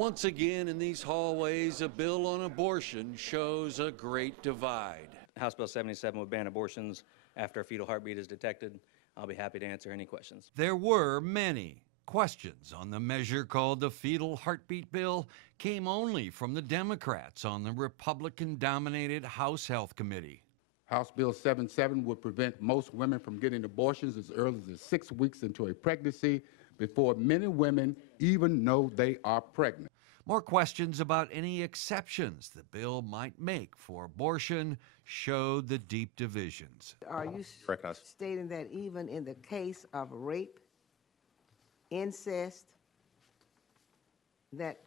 Once again, in these hallways, a bill on abortion shows a great divide. House Bill 77 would ban abortions after a fetal heartbeat is detected. I'll be happy to answer any questions. There were many questions on the measure called the Fetal Heartbeat Bill came only from the Democrats on the Republican-dominated House Health Committee. House Bill 77 would prevent most women from getting abortions as early as 6 weeks into a pregnancy before many women even know they are pregnant. More questions about any exceptions the bill might make for abortion showed the deep divisions. Are you stating that even in the case of rape, incest, that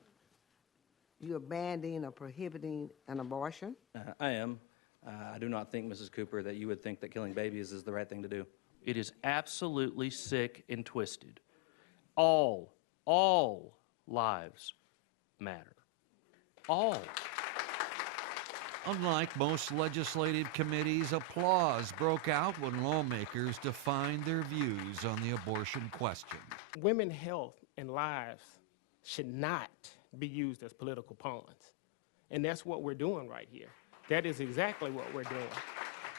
you're banning or prohibiting an abortion? I am. I do not think, Mrs. Cooper, that you would think that killing babies is the right thing to do. It is absolutely sick and twisted. All lives matter. All. Unlike most legislative committees, applause broke out when lawmakers defined their views on the abortion question. Women's health and lives should not be used as political pawns. And that's what we're doing right here. That is exactly what we're doing.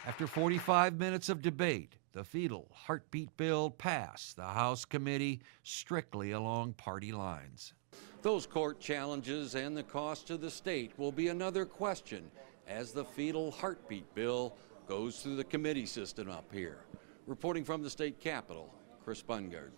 After 45 minutes of debate, the Fetal Heartbeat Bill passed the House committee strictly along party lines. Those court challenges and the cost to the state will be another question as the Fetal Heartbeat Bill goes through the committee system up here. Reporting from the state capitol, Chris Bungard.